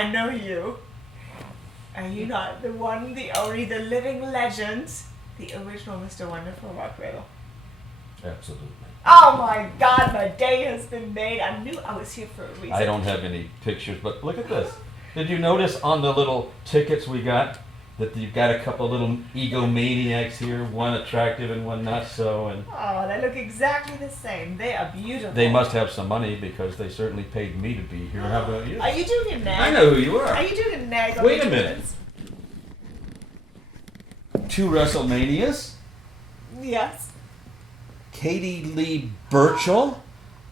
I know you. Are you not the one, the only, the living legend, the original Mr. Wonderful Rock Riddle? Absolutely. Oh my God, my day has been made. I knew I was here for a reason. I don't have any pictures, but look at this. Did you notice on the little tickets we got that you've got a couple little egomaniacs here, one attractive and one not so, and Oh, they look exactly the same. They are beautiful. they must have some money because they certainly paid me to be here. How about you? Are you doing a nag? I know who you are. Are you doing a nag on Wait the a minute. tickets? 2 WrestleManias, Yes. Katie Lee Burchell,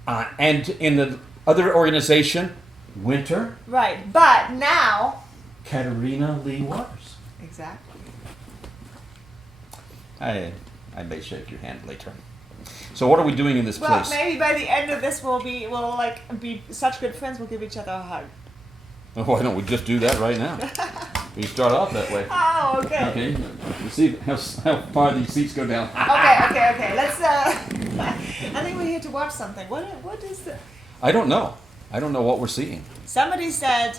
and in the other organization, Winter, Right, but now... Katarina Lee Waters. Exactly. I may shake your hand later. So what are we doing in this Well, place? maybe by the end of this we'll be such good friends we'll give each other a hug. Oh, why don't we just do that right now? We start off that way. Oh, okay. Okay. Let's see how far these seats go down. Okay. Let's. I think we're here to watch something. What is the? I don't know. I don't know what we're seeing. Somebody said,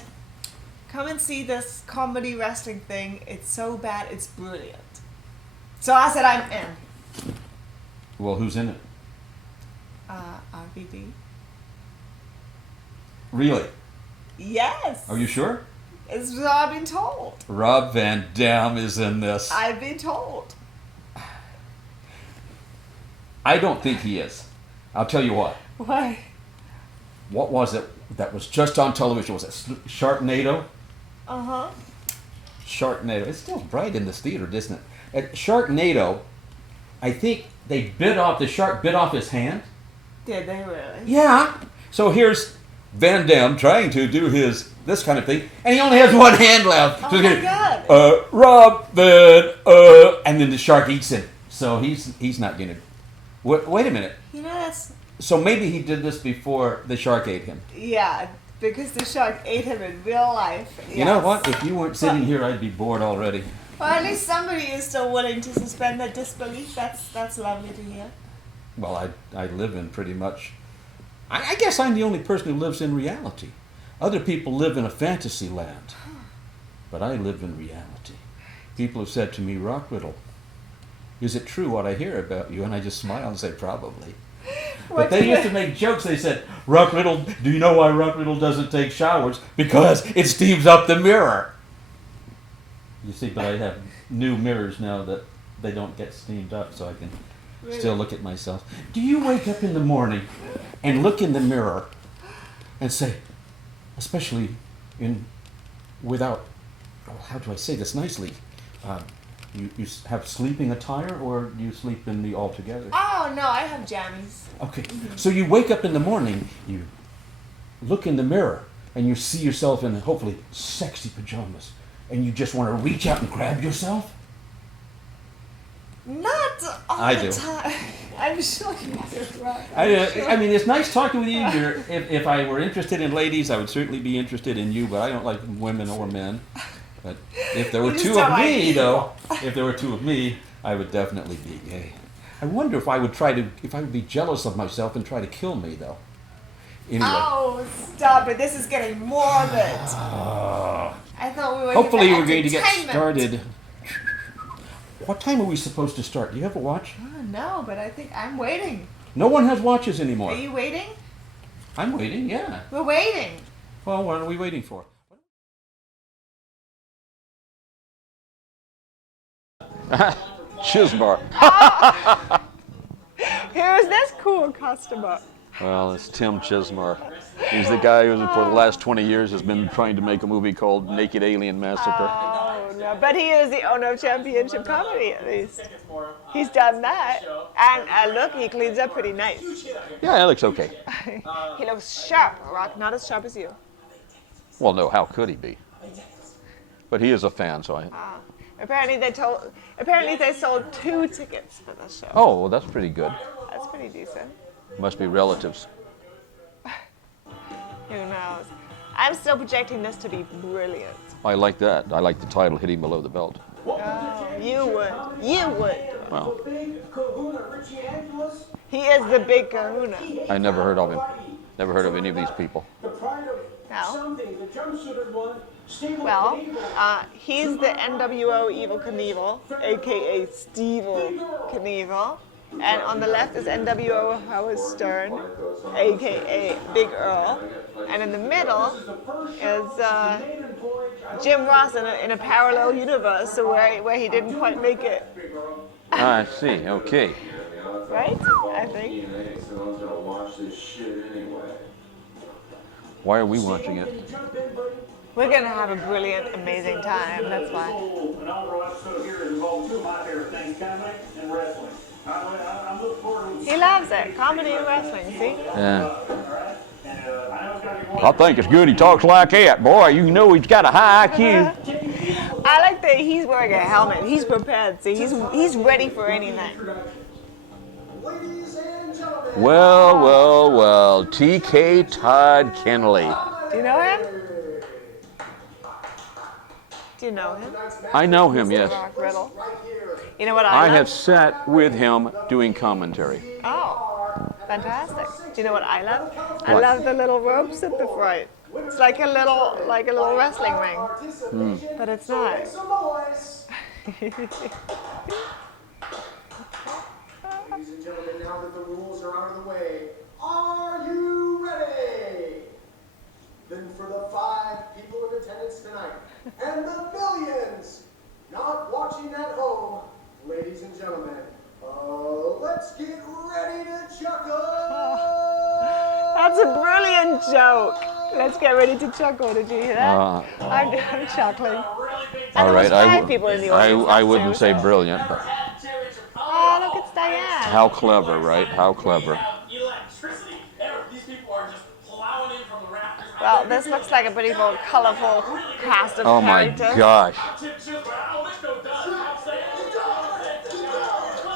"Come and see this comedy wrestling thing. It's so bad, it's brilliant." So I said, "I'm in." Well, who's in it? RVD. Really? Yes. Are you sure? It's what I've been told. Rob Van Dam is in this. I've been told. I don't think he is. I'll tell you what. Why? What was it that was just on television? Was it Sharknado? Uh-huh. Sharknado. It's still bright in this theater, isn't it? At Sharknado, I think the shark bit off his hand. Did they really? Yeah. So here's Van Dam trying to do this kind of thing, and he only has one hand left. Oh So my he's God. gonna, Rob Van, and then the shark eats him. So he's not gonna. Wait a minute. You know that's. So maybe he did this before the shark ate him. Yeah, because the shark ate him in real life. You know Yes. what? If you weren't sitting here, I'd be bored already. Well, at least somebody is still willing to suspend their disbelief. That's lovely to hear. Well, I live in pretty much. I guess I'm the only person who lives in reality. Other people live in a fantasy land, but I live in reality. People have said to me, "Rock Riddle, is it true what I hear about you?" And I just smile and say, "Probably." But they used to make jokes. They said, "Rock Riddle, do you know why Rock Riddle doesn't take showers? Because it steams up the mirror." You see, but I have new mirrors now that they don't get steamed up, so I can still look at myself. Do you wake up in the morning and look in the mirror and say, especially without, how do I say this nicely? You have sleeping attire, or do you sleep in the all together? Oh no, I have jammies. Okay, so you wake up in the morning, you look in the mirror, and you see yourself in hopefully sexy pajamas, and you just want to reach out and grab yourself? Not all I the do. time. I'm sure you do. Right. I mean, it's nice talking with you. If I were interested in ladies, I would certainly be interested in you, but I don't like women or men. But if there were You just two don't of like me, people. though, if there were two of me, I would definitely be gay. I wonder if I would be jealous of myself and try to kill me, though. Anyway. Oh, stop it. This is getting morbid. I thought we were Hopefully here for we're going to get entertainment. started. What time are we supposed to start? Do you have a watch? Oh, no, but I think I'm waiting. No one has watches anymore. Are you waiting? I'm waiting, yeah. We're waiting. Well, what are we waiting for? CHIZMAR. Here's this cool customer. Well, it's Tim CHIZMAR. He's the guy who, for the last 20 years, has been trying to make a movie called Naked Alien Massacre. Oh, no. But he is the owner of Championship Comedy, at least. He's done that. And look, he cleans up pretty nice. Yeah, it looks okay. He looks sharp, Rock. Not as sharp as you. Well, no, how could he be? But he is a fan, so I... Apparently they sold 2 tickets for the show. Oh, well, that's pretty good. That's pretty decent. Must be relatives. Who knows? I'm still projecting this to be brilliant. I like that. I like the title, Hitting Below the Belt. Oh, you would. You would. Well, He is the big kahuna. I never heard of him. Never heard of any of these people. No. Well, he's the NWO Evil Knievel, aka Stevel Knievel. And on the left is NWO Howard Stern, aka Big Earl. And in the middle is Jim Ross in a parallel universe, so where he didn't quite make it. I see, okay. Right? I think. Why are we watching it? We're gonna have a brilliant, amazing time. That's why. He loves it. Comedy and wrestling. See? Yeah. I think it's good he talks like that. Boy, you know he's got a high IQ. I like that he's wearing a helmet. He's prepared. See, he's ready for anything. Well, well, well. TK Todd Kennelly. Do you know him? Do you know him? I know him, yes. Rock Riddle. You know what I love? have sat with him doing commentary. Oh, fantastic. Do you know what I love? I What? love the little ropes at the front. It's like a little wrestling ring. But it's not. Ladies and gentlemen, now that the rules are out of the way, are you ready? Then for the 5 people in attendance tonight, and the millions not watching at home, ladies and gentlemen, let's get ready to chuckle! That's a brilliant joke. Let's get ready to chuckle. Did you hear that? I'm chuckling. All right, People in the audience, I wouldn't say brilliant, but oh, look, it's Diane. how clever, right? How clever. Well, this looks like a pretty colorful cast of Oh my characters. gosh.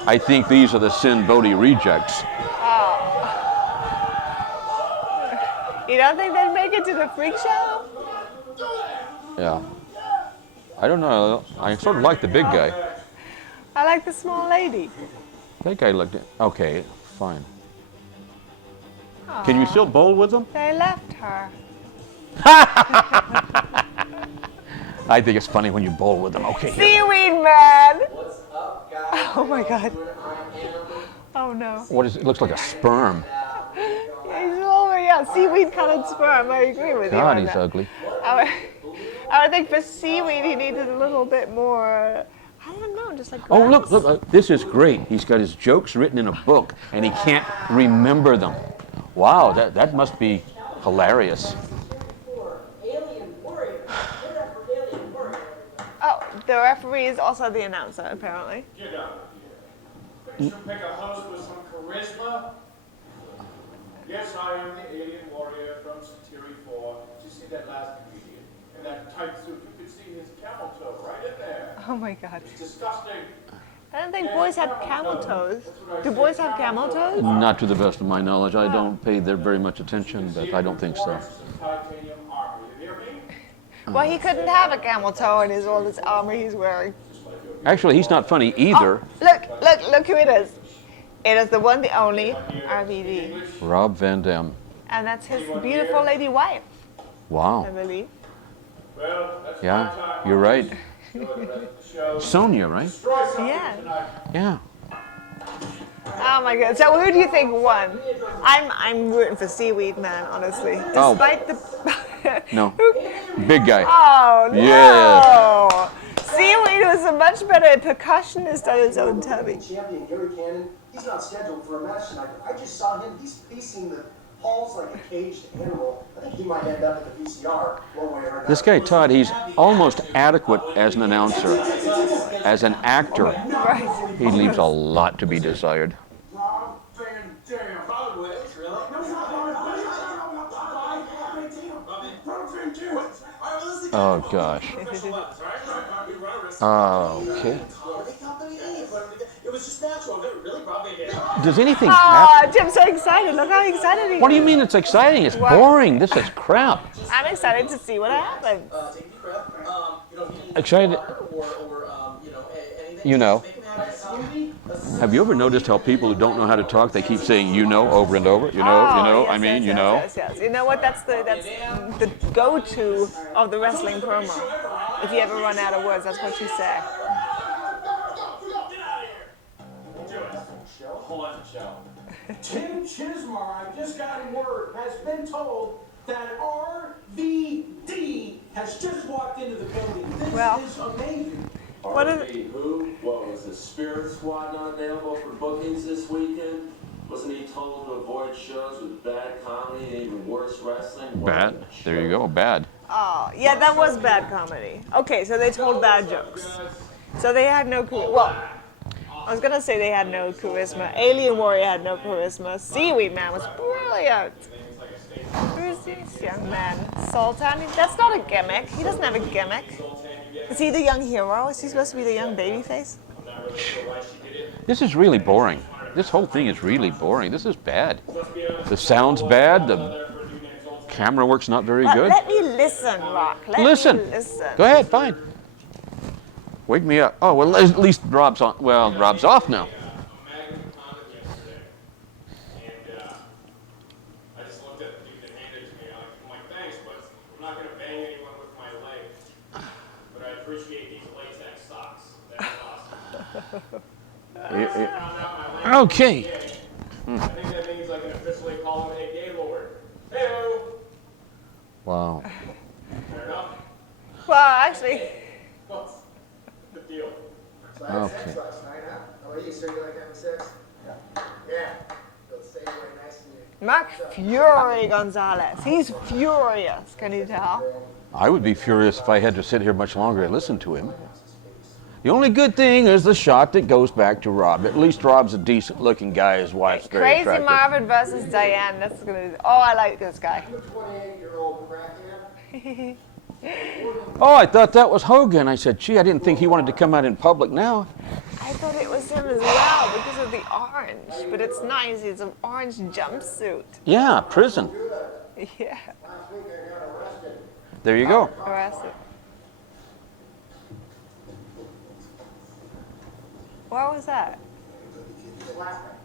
I think these are the Sin Bodhi rejects. You don't think they'd make it to the freak show? Yeah. I don't know. I sort of like the big guy. I like the small lady. That guy looked. Okay, fine. Can you still bowl with them? They left her. I think it's funny when you bowl with them. Okay, here. Seaweed man! Oh my god. Oh no. What is it? It looks like a sperm. He's over, yeah, seaweed colored sperm. I agree with you. God, on he's that. ugly. I would think for seaweed he needed a little bit more. I don't know, just like. Oh, look, grass. look, this is great. He's got his jokes written in a book, and he can't remember them. Wow, that must be hilarious. Oh, the referee is also the announcer, apparently. Get up here. Could you pick a host with some charisma? Yes, I am the alien warrior from Satiri 4. Did you see that last comedian? In that tight suit, you could see his camel toe right in there. Oh my god. It's disgusting. I don't think boys have camel toes. Do boys have camel toes? Not to the best of my knowledge. I don't pay there very much attention, but I don't think so. Titanium armor. You hear me? Well, he couldn't have a camel toe in all this armor he's wearing. Actually, he's not funny either. Look who it is. It is the one, the only RVD. Rob Van Dam. And that's his beautiful lady wife, I Wow. believe. Well, that's my Yeah, time. you're right. Enjoy the rest of the show. Sonia, right? Destroy something Yeah. tonight. Yeah. Oh my god. So who do you think won? I'm rooting for Seaweed Man, honestly. Oh. Despite the No. Big guy. Oh no! Yeah. Seaweed was a much better percussionist on his own tummy. Champion Gary Cannon, he's not scheduled for a match tonight. I just saw him. He's pacing the halls like a caged animal. I think he might end up at the VCR one way or another. This guy, Todd, he's almost adequate as an announcer. As an actor, Right. he leaves a lot to be desired. Rob Van Dam. Hollywood, really? Oh, gosh. Okay. Does anything happen? Oh, Jim's so excited. Look how excited he is. What do you mean it's exciting? It's What? boring. This is crap. I'm excited to see what happens. Excited. You know. Have you ever noticed how people who don't know how to talk, they keep saying "you know" over and over? You know, Oh, yes, I mean, yes, you yes, know. Yes, yes. You know what? That's the go-to of the wrestling promo. If you ever run out of words, that's what you say. Hold on, Michelle. Tim CHIZMAR, I've just gotten word, has been told that RVD has just walked into the building. This is amazing. What is it? Who? What was the Spirit Squad not available for bookings this weekend? Wasn't he told to avoid shows with bad comedy and even worse wrestling? Bad. There you go. Bad. Oh, yeah, that was bad comedy. Okay, so they told bad jokes. So they had no charisma. Well, I was gonna say they had no charisma. Alien Warrior had no charisma. Seaweed Man was brilliant. Who's this young man? Sultan? That's not a gimmick. He doesn't have a gimmick. Is he the young hero? Is he supposed to be the young babyface? This is really boring. This whole thing is really boring. This is bad. The sound's bad. The camera work's not very good. Let me listen, Rock. Let me listen. Go ahead, fine. Wake me up. Oh, well, at least Rob's on. Well, Rob's off now. Okay. I think that means I can officially call him a gay lord. Hey-o! Wow. Fair enough. Well, actually, Good deal. So I had sex last night, huh? How about you, sir? You like having sex? Yeah. It'll stay away nice and you. Mark Fury Gonzalez. He's furious. Can you tell? I would be furious if I had to sit here much longer and listen to him. The only good thing is the shot that goes back to Rob. At least Rob's a decent-looking guy. His wife's very Crazy attractive. Marvin versus Diane. That's gonna. Oh, I like this guy. I'm a 28-year-old crackhead. Oh, I thought that was Hogan. I said, gee, I didn't think he wanted to come out in public now. I thought it was him as well because of the orange. But it's nice. It's an orange jumpsuit. Yeah, prison. Yeah. Last week I got arrested. There you go. Arrested. What was that? She's laughing.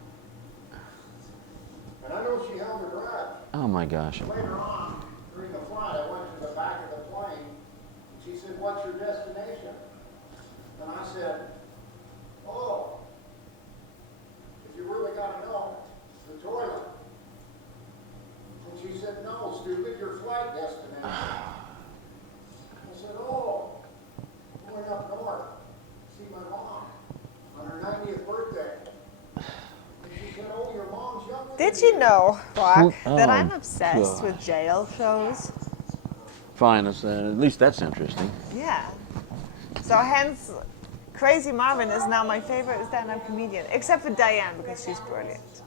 And I know she held her breath. Oh, my gosh. Later on, during the flight, I went to the back of the plane. And she said, "What's your destination?" And I said, "Oh, if you really got to know, the toilet." And she said, "No, stupid, your flight destination." I said, "Oh, going up north, see my mom on her 90th birthday." And she said, "Oh, your mom's younger than Did you know, Rock, that Oh, I'm obsessed gosh. with jail shows? Fine. At least that's interesting. Yeah. So hence, Crazy Marvin is now my favorite stand-up comedian, except for Diane because she's brilliant.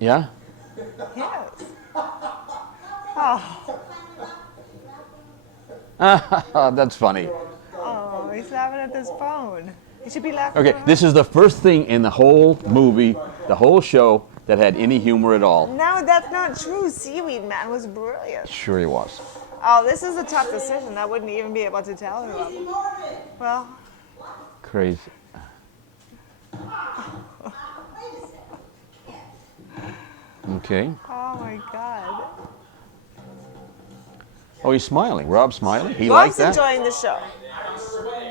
Yeah? Yes. Oh, That's funny. oh, he's laughing at this phone. He should be laughing. Okay, at this is the first thing in the whole movie, the whole show, that had any humor at all. No, that's not true. Seaweed Man was brilliant. Sure he was. Oh, this is a tough decision. I wouldn't even be able to tell who. Well, Crazy. Okay. oh my God. Oh, he's smiling. Rob's smiling. He Rob's liked that? enjoying the show.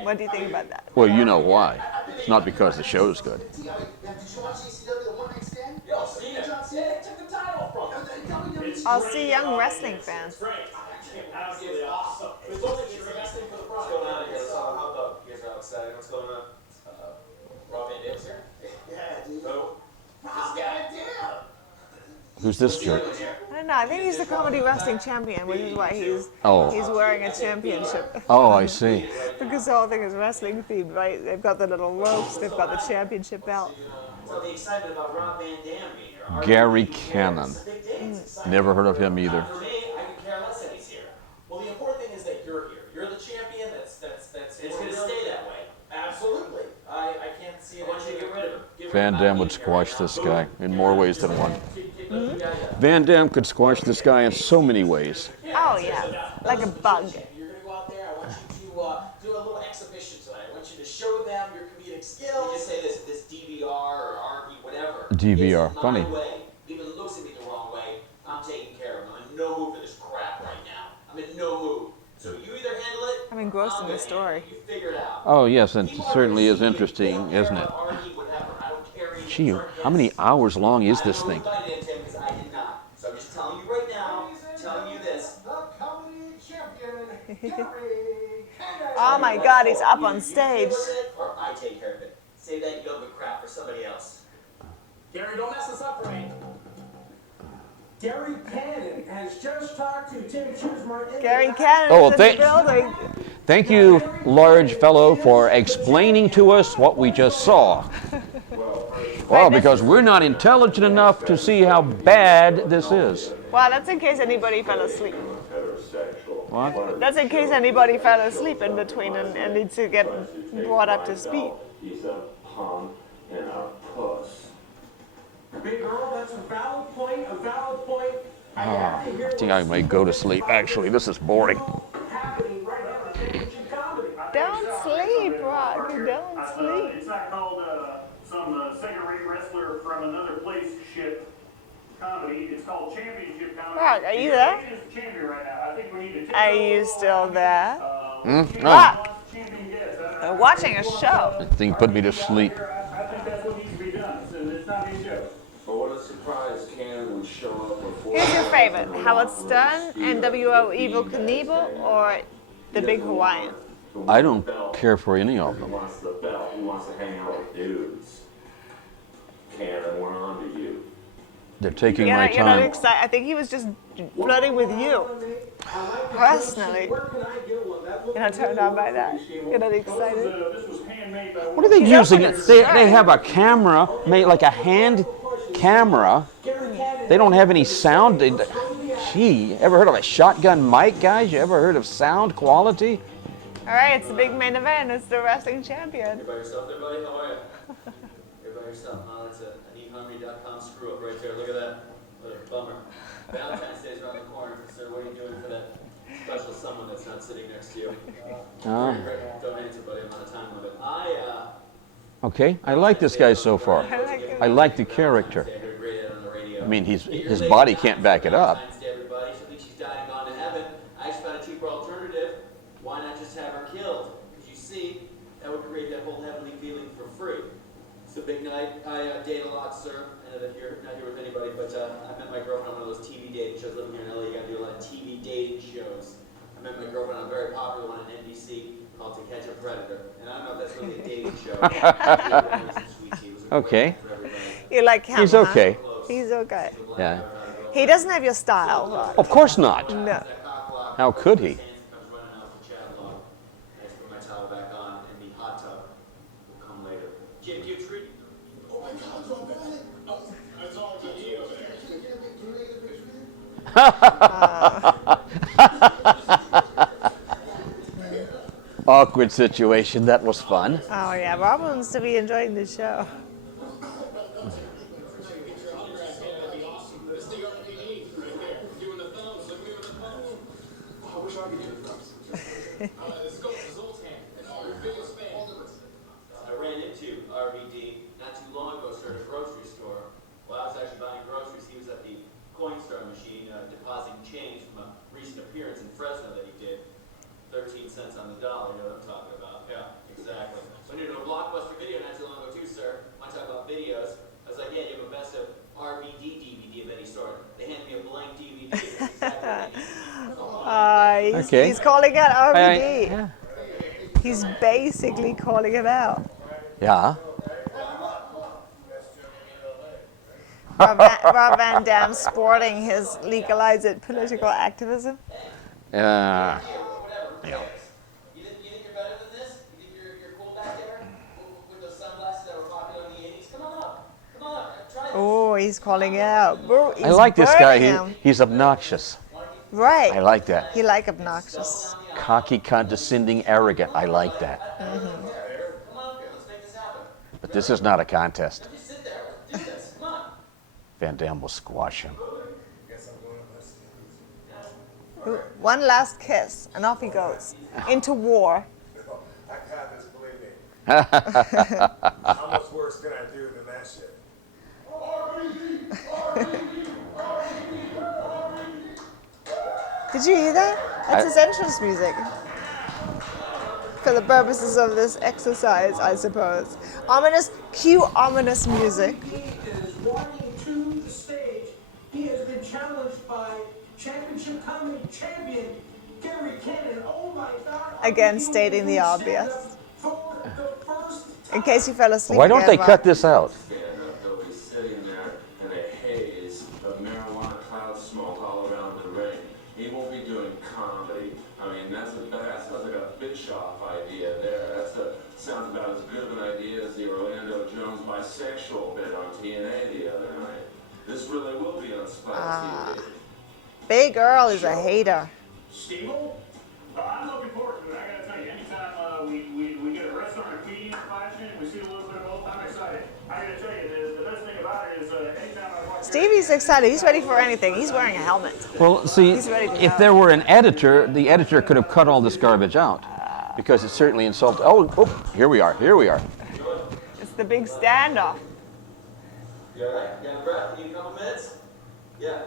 What do you think about that? Well, you know why. It's not because the show's good. Did you watch ECW the one night stand? Yeah, I'll see it. Yeah, took the title from him. I'll see young wrestling fans. Great. Absolutely awesome. It's only wrestling for the prize. What's going on here? So, how about you guys are outside? What's going on? Rob Van Dam's here? Yeah, dude. Who? This guy did. Who's this jerk? I don't know. I think he's the comedy wrestling champion, which is why he's Oh. wearing a championship. Oh, I see. Because the whole thing is wrestling themed, right? They've got the little ropes. They've got the championship belt. So the excitement about Rob Van Dam being here. Gary Cannon. It's a big day. It's exciting. Never heard of him either. For me, I could care less that he's here. Well, the important thing is that you're here. You're the champion. That's. It's going to stay that way. Absolutely. I can't see it. Why don't you get rid of him? Van Dam would squash this guy in more ways than one. Van Dam could squash this guy in so many ways. Oh yeah, like a bug. You're going to go out there. I want you to do a little exhibition tonight. I want you to show show them your comedic skills. You just say this DVR or RV, whatever. DVR, It's in funny. my way. Even looks at me the wrong way. I'm taking care of them. I'm in no mood for this crap right now. I'm in no mood. So you either handle it. I'm engrossed in the story. You figure it out. Oh, yes, and it certainly is interesting, isn't it? Gee, how many hours long is this thing? So I'm just telling you right now, telling you this. The comedy champion, Gary Oh my God, he's up on stage. Or I take care of it. Say that you don't give a crap for somebody else. Gary, don't mess this up for me. Gary Cannon has just talked to Tim CHIZMAR in Gary the Cannon Oh, is in thank- the building. Thank you, large fellow, for explaining to us what we just saw. Well, because we're not intelligent enough to see how bad this is. Well, that's in case anybody fell asleep. What? That's in case anybody fell asleep in between and needs to get brought up to speed. He's a punk and a puss. Big Earl, that's a valid point, a valid point. I have to hear I think I may go to sleep. Actually, this is boring. what's happening right now in championship comedy. Don't sleep, Rock. Don't sleep. It's not called some second-rate wrestler from another place ship comedy. It's called championship comedy. Rock, are you there? He's the champion right now. I think we need to take Are you still there? Oh, Rock, champion gets. we're watching a show. that thing put me to sleep. I think that's what needs to be done. It's not his show. But what a surprise Cannon would show up before. Here's your favorite, Howard Stern, NWO Evil Knievel, or the Big Hawaiian? I don't care for any of He them. wants the belt. He wants to hang out with dudes. Cannon, we're on to you. They're taking You're my not, you're not time. excited. I think he was just flirting with you. Personally. You're not turned on by that. You're not excited. This was handmade by What are they He's using? up on his They shirt. have a camera, made like a hand camera. They don't have any sound. Gee, ever heard of a shotgun mic, guys? You ever heard of sound quality? All right, it's the big main event. It's the wrestling champion. You by yourself there, buddy? How are you? You're by yourself, huh? That's an eathungry.com screw up right there. Look at that. What a bummer. Valentine's Day's around the corner. Sir, what are you doing for that special someone that's not sitting next to you? Oh. Don't answer, buddy. I'm on a time limit. Okay, I like this guy so far. I like it. I like the character. I heard a great ad on the radio. I mean, his body can't back it up. Valentine's Day, everybody. She thinks she's died and gone to heaven. I just found a cheaper alternative. Why not just have her killed? Because you see, that would create that whole heavenly feeling for free. It's a big night. I date a lot, sir. I know that you're not here with anybody, but I met my girlfriend on one of those TV dating shows. Living here in LA, you gotta do a lot of TV dating shows. I met my girlfriend on a very popular one on NBC called To Catch a Predator. And I don't know if that's really a dating show. Okay. You like him, He's huh? okay. He's okay. Yeah. He doesn't have your style, Rock. Of course not. No. How could he? Comes running out the chat log. I just put my towel back on and the hot tub will come later. Jim, do you treat? Oh my God, so bad. Oh, That's all I need over there. can I get a picture with you? Awkward situation. That was fun. Oh yeah, Rob wants to be enjoying the show. I wish I could do the thumbs. I ran into RVD not too long ago, sir, at a grocery store. While I was actually buying groceries, he was at the Coinstar machine depositing change from a recent appearance in Fresno that he did. 13 cents on the dollar, you know what I'm talking about. Yeah, exactly. Went into a Blockbuster video not too long ago too, sir. Want to talk about videos? I was like, yeah, you have a best of RVD DVD of any sort. They handed me a blank DVD. That's exactly what I need. Okay. He's calling out RVD. Yeah. He's basically calling him out. Yeah. Rob Van Dam sporting his legalize it political activism. Yeah. You think you're better than this? You think you're cool back there? With those sunglasses that were popular in the 80s? Come on up. Come on up. Try this. Oh, he's calling it out. Bro, I like this guy. burning him. He's obnoxious. Right. I like that. He like obnoxious. Cocky, condescending, arrogant. I like that. Come on up here. Let's make this happen. But this is not a contest. Just sit there. Let's do this. Come on. Van Dam will squash him. One last kiss, and off he goes into war. I got this, believe me. How much worse can I do than that shit? Did you hear that? That's his entrance music. For the purposes of this exercise, I suppose. Ominous, cue ominous music. He is walking to the stage. He has been challenged by championship comedy champion Gary Cannon. Oh my God! Again, stating the obvious. In case you fell asleep. Why don't they again, cut this out? Stand up, they'll be sitting there in a haze of marijuana cloud smoke all around the ring. He won't be doing comedy. I mean, that sounds like a Bischoff idea there. Sounds about as good of an idea as the Orlando Jones bisexual bit on TNA the other night. This really will be on Spike TV. Big Earl is a hater. Steve-O? I'm looking forward to it. I gotta tell you, anytime we get a wrestler and a comedian flashing, we see a little bit of both, I'm excited. I gotta tell you, the best thing about it is anytime I watch... Stevie's excited. He's ready for anything. He's wearing a helmet. Well, see, He's ready to if go. there were an editor, the editor could have cut all this garbage out. Because it certainly insulted. Oh, here we are. It's the big standoff. You all right? You got a breath? Need a couple minutes? Yeah.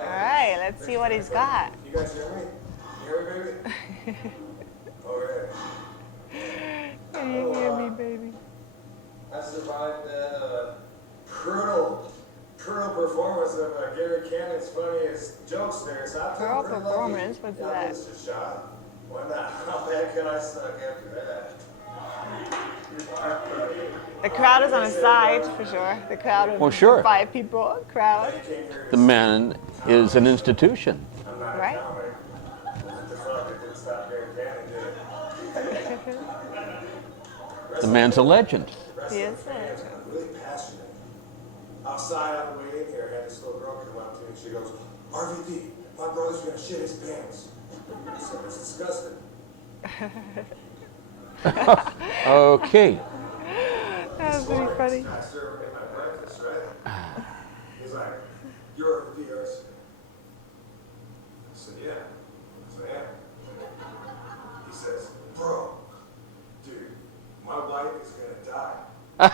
All right, let's see what he's got. You guys hear me? You hear me, baby? Okay. Can you hear me, baby? I survived that brutal performance of Gary Cannon's funniest jokes there. So I'm Brutal pretty performance? lucky. What's Yeah, that? this is a shot. Why not? How bad can I suck after that? The crowd is on his side, for sure. The crowd of Well, sure. 5 people crowd. The man is an institution. I'm not Right. a comic. What the fuck? It didn't stop Gary Cannon, did it? The man's a legend. He is Fans it. are really passionate. Outside on the way in here, I had this little girl come up to me and she goes, RVD, my brother's gonna shit his pants. I said, it's disgusting. Okay. That's pretty funny. I served him my breakfast, right? He's like, you're RVD, yours. I said, yeah. I said, yeah. He says, bro, dude, my wife is gonna die. So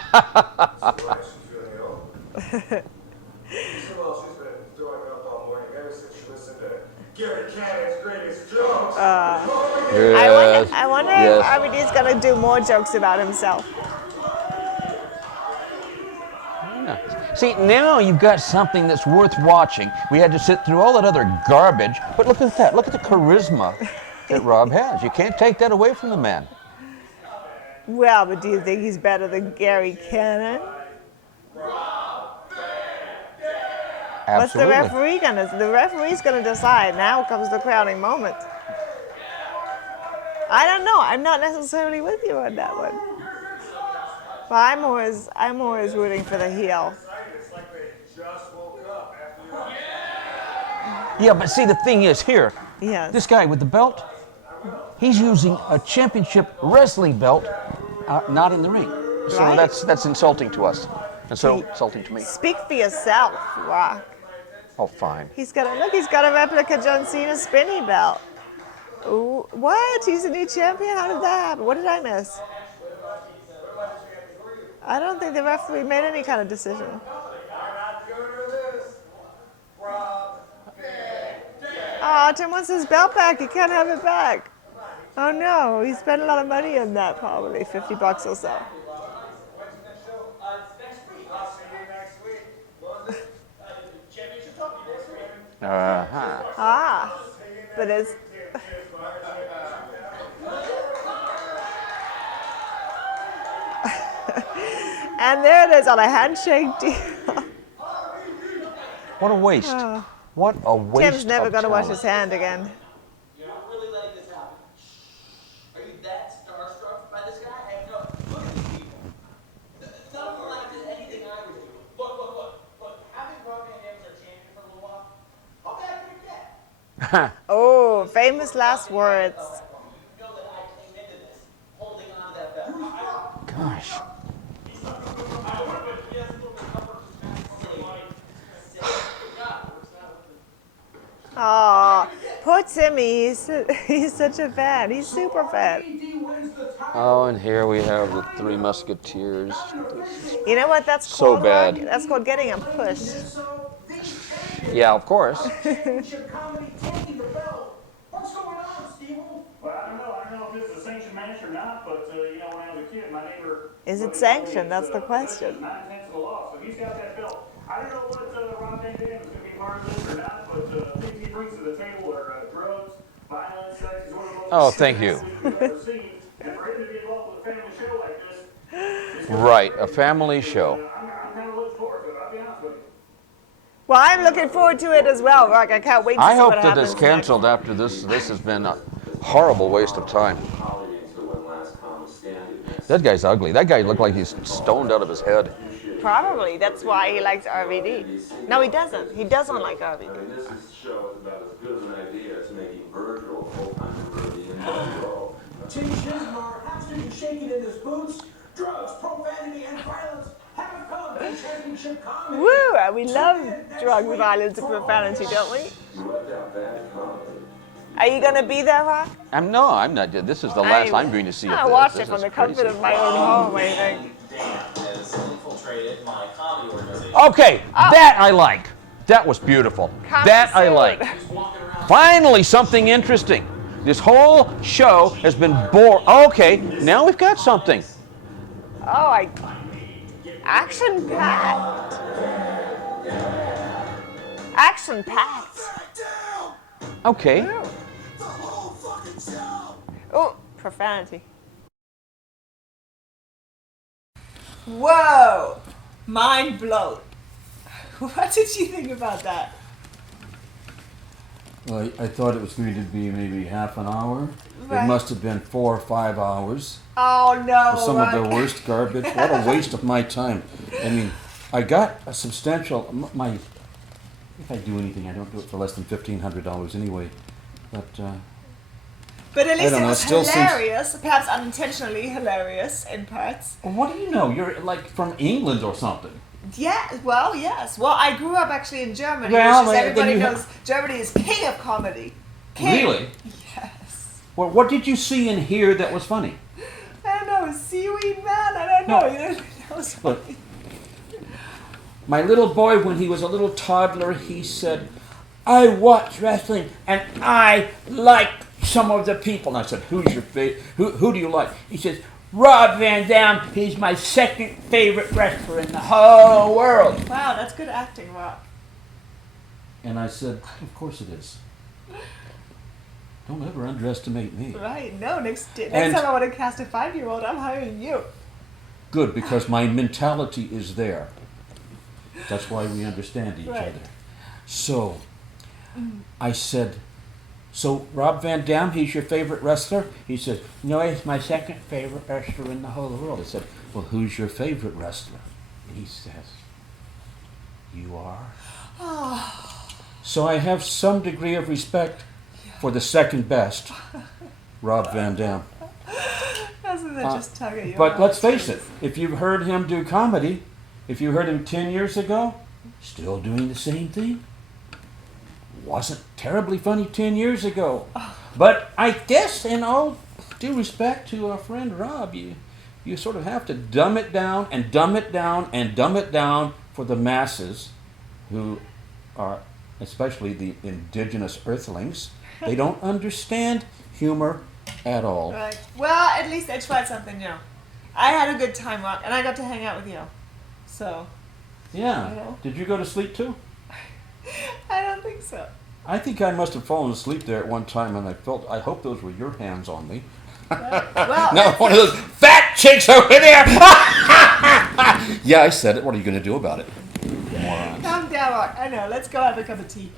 why is she feeling ill? So well, she's been throwing up all morning ever since she listened to Gary Cannon's greatest jokes. I wonder if RVD's going to do more jokes about himself. See, now you've got something that's worth watching. We had to sit through all that other garbage, but look at that. Look at the charisma that Rob has. You can't take that away from the man. Well, but do you think he's better than Gary Cannon? What's the Absolutely. referee gonna? The referee's gonna decide. Now comes the crowning moment. I don't know. I'm not necessarily with you on that one. But I'm always rooting for the heel. It's like they just woke up after Yeah, but see, the thing is here, Yes. this guy with the belt, he's using a championship wrestling belt, not in the ring. So Right. that's insulting to us. And so insulting to me. Speak for yourself, Rock. Oh, fine. He's got a replica John Cena spinny belt. Ooh, what? He's a new champion? How did that happen? What did I miss? I don't think the referee made any kind of decision. Oh, Tim wants his belt back. He can't have it back. Oh no, he spent a lot of money on that, probably $50 or so. Ah, but it's. And there it is on a handshake deal. What a waste. What a waste. Tim's never of going to wash talent. his hand again. You're not really letting this happen. Are you that starstruck by this guy? I have no. Look at these people. None of them laughed at anything I was doing. Look. Having Robbie and Evans are champion for a little while. How bad could it get? Oh, famous last words. You know that I came into this holding on to that belt. Gosh. Oh, poor Timmy. He's such a fan. He's super fan. Oh, and here we have the Three Musketeers. You know what that's So called? bad. Rock? That's called getting a push. Yeah, of course. Championship comedy taking the belt. What's going on, Steve? Well, I don't know if this is a sanctioned match or not, but when I was a kid, my neighbor. Is it sanctioned? That's the question. 9/10 of the law, so he's got that belt. I don't know what Rob Van Dam is going to be part of this or not, but things he brings to the table are drugs, violence, sex. He's one of the most Oh, thank you. we've ever seen. And for him to be involved with a family show like this, Right, a family show. I'm kind of looking forward to it. I'll be honest with you. Well, I'm looking forward to it as well, Rock. I can't wait to I see hope what that happens it's canceled after this. This has been a horrible waste of time. That guy's ugly. That guy looked like he's stoned out of his head. next. Probably. That's why he likes RVD. No, he doesn't. He doesn't like RVD. I mean, this show is about as good as an idea as making Virgil a full-time member of the NWO. Tim CHIZMAR has to be shaken in his boots. Drugs, profanity, and violence haven't come to championship comedy. Woo! We love drugs, violence, and profanity, don't we? You left out bad comedy. Are you gonna be there, Rock? I'm not. This is the last I'm going to see of I this. watched This it from is the comfort crazy. of my own home, I think. Has infiltrated my comedy organization. Okay, that I like. That was beautiful. That I like. Finally, something interesting. This whole show has been boring. Okay, now we've got something. Oh, action packed. Action packed. Okay. Oh, profanity. Whoa! Mind blown. What did you think about that? Well, I thought it was going to be maybe half an hour. Right. It must have been 4 or 5 hours. Oh no! Some of the Rock. worst garbage. What a waste of my time. I mean, I got a substantial. If I do anything, I don't do it for less than $1,500 anyway. But But at least don't it know, was it still seems- hilarious, perhaps unintentionally hilarious in parts. what do you know? You're like from England or something. Yeah, well, yes. Well, I grew up actually in Germany, Well, which is, then everybody you knows Germany is king of comedy. King. Really? Yes. Well, what did you see and hear that was funny? I don't know, seaweed man? I don't know. You know, that was funny. Look, my little boy, when he was a little toddler, he said, "I watch wrestling and I like some of the people." And I said, "Who's your favorite? Who do you like?" He says, "Rob Van Dam. He's my second favorite wrestler in the whole world." Wow, that's good acting, Rob. And I said, "Of course it is. Don't ever underestimate me." Right, no, next And- time I want to cast a 5-year-old, I'm hiring you. Good, because my mentality is there. That's why we understand each Right. other. So, I said, "So Rob Van Dam, he's your favorite wrestler?" He said, "No, he's my second favorite wrestler in the whole world." I said, "Well, who's your favorite wrestler?" And he says, "You are." So I have some degree of respect for the second best, Rob Van Dam. Doesn't that just tug at you? But let's face it, if you've heard him do comedy, if you heard him 10 years ago, still doing the same thing. Wasn't terribly funny 10 years ago. But I guess, in all due respect to our friend Rob, you sort of have to dumb it down and dumb it down and dumb it down for the masses who are, especially the indigenous earthlings. They don't understand humor at all. Right. Well, at least I tried something new. I had a good time, Rock, and I got to hang out with you. So, Yeah. Yeah. Did you go to sleep too? I don't think so. I think I must have fallen asleep there at one time, and I hope those were your hands on me. Well, No, one of those fat chicks over there. Yeah, I said it. What are you going to do about it? Morons. calm down, Rock. I know. Let's go have a cup of tea.